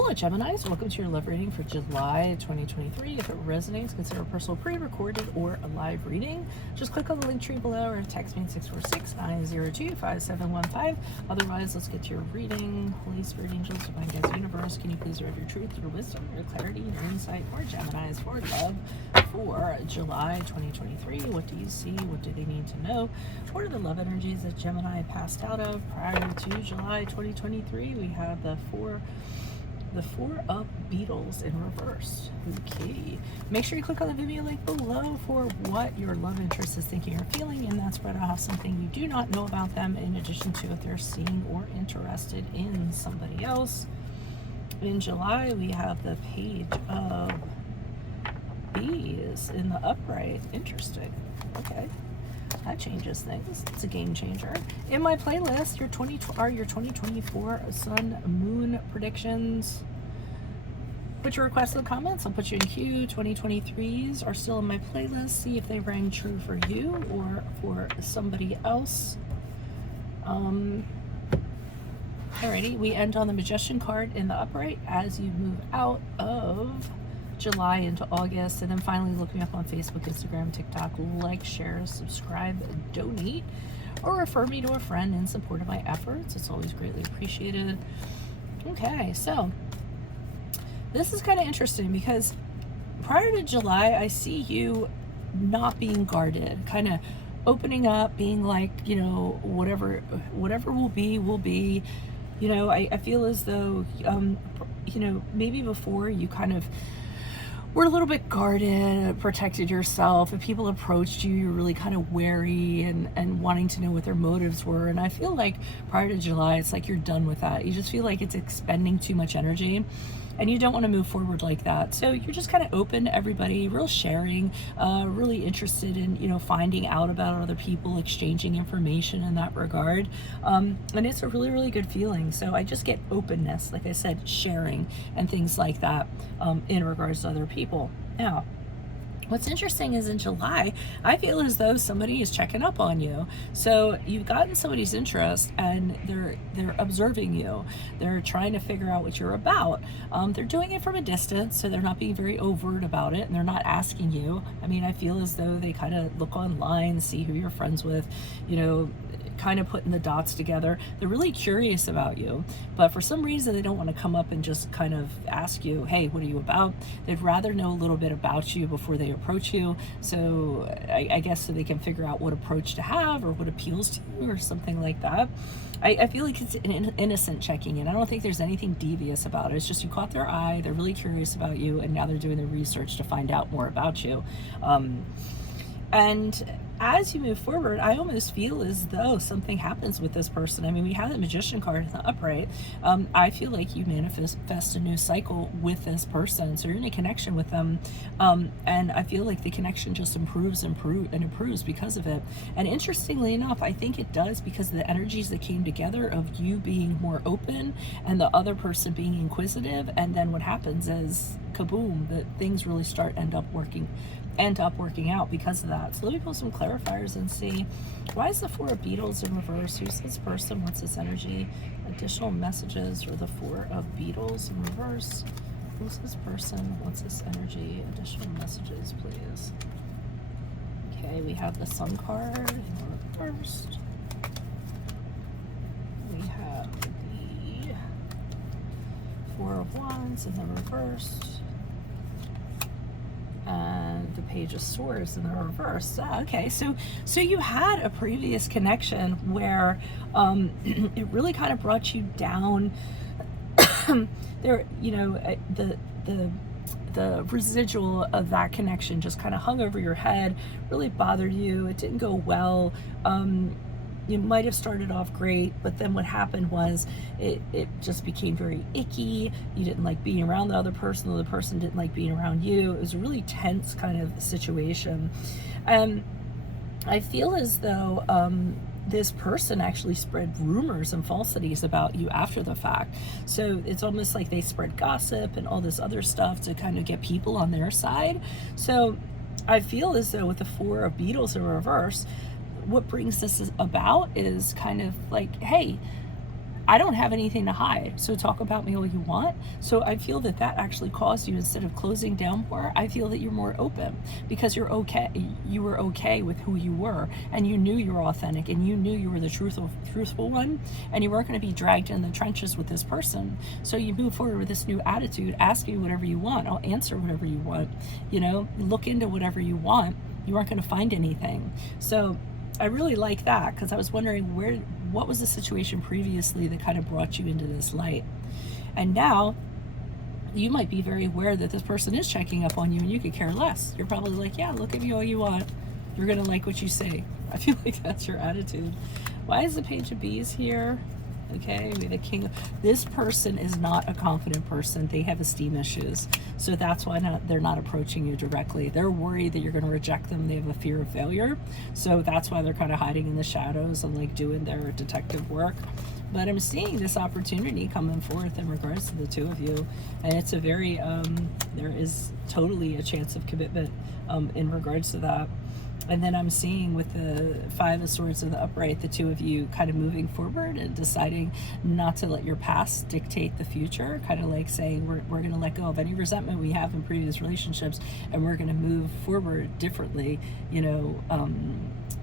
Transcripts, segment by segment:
Hola Geminis, welcome to your love reading for July 2023. If it resonates, consider a personal pre-recorded or a live reading. Just click on the link tree below or text me at 646-902-5715. Otherwise, let's get to your reading. Holy Spirit, Angels, Divine Guides, Universe, can you please direct your truth, your wisdom, your clarity, your insight for Geminis for love for July 2023? What do you see? What do they need to know? What are the love energies that Gemini passed out of prior to July 2023? We have the four of Beetles in reverse. Okay. Make sure you click on the video link below for what your love interest is thinking or feeling, and that's where I'll have something you do not know about them in addition to if they're seeing or interested in somebody else. In July, we have the Page of Bees in the upright. Interesting. Okay. That changes things. It's a game changer. In my playlist, your 2024 Sun Moon predictions. Put your requests in the comments. I'll put you in queue. 2023s are still in my playlist. See if they rang true for you or for somebody else. Alrighty, we end on the Magician card in the upright as you move out of July into August, and then finally look me up on Facebook, Instagram, TikTok. Like, share, subscribe, donate, or refer me to a friend in support of my efforts. It's always greatly appreciated. Okay, so this is kind of interesting because prior to July, I see you not being guarded, kind of opening up, being like, you know, whatever will be, will be. You know, I feel as though, you know, maybe before you kind of were a little bit guarded, protected yourself. If people approached you, you're really kind of wary and wanting to know what their motives were. And I feel like prior to July, it's like you're done with that. You just feel like it's expending too much energy and you don't want to move forward like that. So you're just kind of open to everybody, real sharing, really interested in, you know, finding out about other people, exchanging information in that regard. And it's a really, really good feeling. So I just get openness, like I said, sharing and things like that in regards to other people. Now, what's interesting is in July, I feel as though somebody is checking up on you. So you've gotten somebody's interest and they're observing you. They're trying to figure out what you're about. They're doing it from a distance, so they're not being very overt about it, and they're not asking you. I mean, I feel as though they kind of look online, see who you're friends with, you know, kind of putting the dots together. They're really curious about you, but for some reason they don't want to come up and just kind of ask you, hey, what are you about? They'd rather know a little bit about you before they approach you. So I guess so they can figure out what approach to have or what appeals to you or something like that. I feel like it's an innocent checking in. I don't think there's anything devious about it. It's just you caught their eye, they're really curious about you, and now they're doing the research to find out more about you. And as you move forward, I almost feel as though something happens with this person. I mean, we have the Magician card in the upright. I feel like you manifest a new cycle with this person. So you're in a connection with them. And I feel like the connection just improves because of it. And interestingly enough, I think it does because of the energies that came together of you being more open and the other person being inquisitive. And then what happens is, kaboom, that things really end up working out because of that. So let me pull some clarifiers and see, why is the Four of Beetles in reverse? Who's this person? What's this energy? Additional messages for the Four of Beetles in reverse. Who's this person? What's this energy? Additional messages, please. Okay, we have the Sun card in the reverse. We have the Four of Wands in the reverse. And the Page of Swords in the reverse. Okay, so you had a previous connection where it really kind of brought you down. There, you know, the residual of that connection just kind of hung over your head, really bothered you. It didn't go well. You might have started off great, but then what happened was it just became very icky. You didn't like being around the other person didn't like being around you. It was a really tense kind of situation. I feel as though this person actually spread rumors and falsities about you after the fact. So it's almost like they spread gossip and all this other stuff to kind of get people on their side. So I feel as though with the Four of Beetles in reverse, what brings this about is kind of like, hey, I don't have anything to hide, so talk about me all you want. So I feel that that actually caused you, instead of closing down more, I feel that you're more open, because you're okay. You were okay with who you were, and you knew you were authentic, and you knew you were the truthful one, and you weren't going to be dragged in the trenches with this person. So you move forward with this new attitude. Ask me whatever you want. I'll answer whatever you want. You know, look into whatever you want. You aren't going to find anything. So I really like that, because I was wondering what was the situation previously that kind of brought you into this light. And now you might be very aware that this person is checking up on you, and you could care less. You're probably like, yeah, look at me all you want. You're going to like what you say. I feel like that's your attitude. Why is the Page of Bees here? Okay, we have the King. This person is not a confident person. They have esteem issues. So that's why they're not approaching you directly. They're worried that you're going to reject them. They have a fear of failure. So that's why they're kind of hiding in the shadows and like doing their detective work. But I'm seeing this opportunity coming forth in regards to the two of you. And it's a very, there is totally a chance of commitment in regards to that. And then I'm seeing with the Five of Swords in the upright, the two of you kind of moving forward and deciding not to let your past dictate the future, kind of like saying we're going to let go of any resentment we have in previous relationships, and we're going to move forward differently, you know,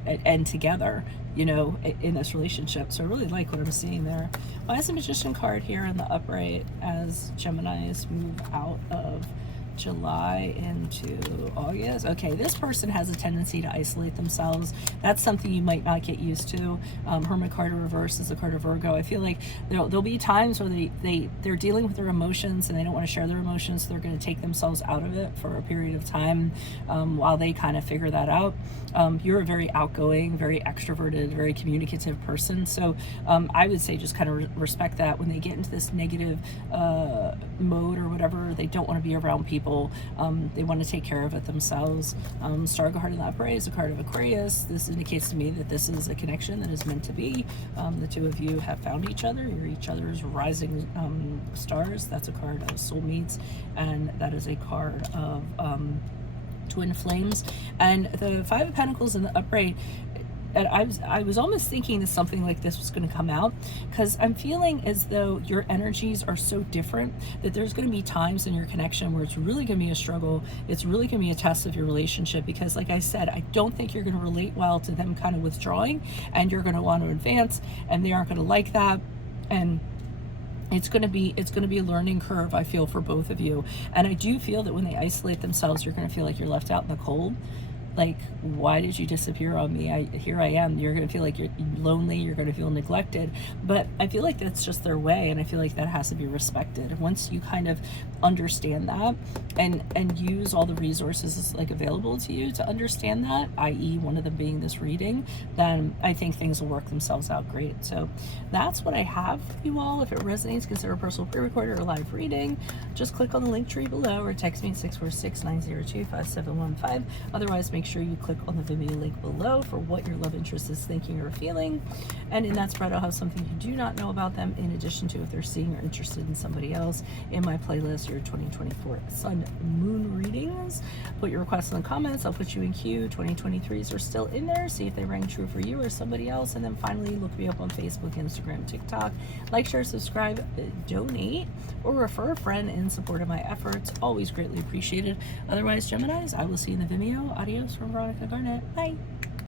and together, you know, in this relationship. So I really like what I'm seeing there. Why is the Magician card here in the upright as Geminis move out of July into August? Okay, this person has a tendency to isolate themselves. That's something you might not get used to. Hermit card in reverse is the card of Virgo. I feel like there'll be times where they're dealing with their emotions and they don't want to share their emotions, so they're going to take themselves out of it for a period of time while they kind of figure that out. You're a very outgoing, very extroverted, very communicative person, so I would say just kind of respect that. When they get into this negative mode or whatever, they don't want to be around people. They want to take care of it themselves. Star card in the upright is a card of Aquarius. This indicates to me that this is a connection that is meant to be. The two of you have found each other. You're each other's rising stars. That's a card of soulmates, and that is a card of twin flames. And the Five of Pentacles in the upright, and I was almost thinking that something like this was going to come out, because I'm feeling as though your energies are so different that there's going to be times in your connection where it's really going to be a struggle. It's really going to be a test of your relationship, because like I said, I don't think you're going to relate well to them kind of withdrawing, and you're going to want to advance, and they aren't going to like that. And it's going to be a learning curve, I feel, for both of you. And I do feel that when they isolate themselves, you're going to feel like you're left out in the cold. Like, why did you disappear on me? Here I am. You're going to feel like you're lonely. You're going to feel neglected. But I feel like that's just their way, and I feel like that has to be respected. Once you kind of understand that and use all the resources like available to you to understand that, i.e. one of them being this reading, then I think things will work themselves out great. So that's what I have for you all. If it resonates, consider a personal pre-recorder or live reading. Just click on the link tree below or text me at 646-902-5715. Otherwise, make sure you click on the Vimeo link below for what your love interest is thinking or feeling. And in that spread, I'll have something you do not know about them, in addition to if they're seeing or interested in somebody else, in my playlist, your 2024 Sun Moon readings. Put your requests in the comments. I'll put you in queue. 2023s are still in there. See if they rang true for you or somebody else. And then finally, look me up on Facebook, Instagram, TikTok. Like, share, subscribe, donate, or refer a friend in support of my efforts. Always greatly appreciated. Otherwise, Geminis, I will see you in the Vimeo. Adios from Veronica Garnett. Bye.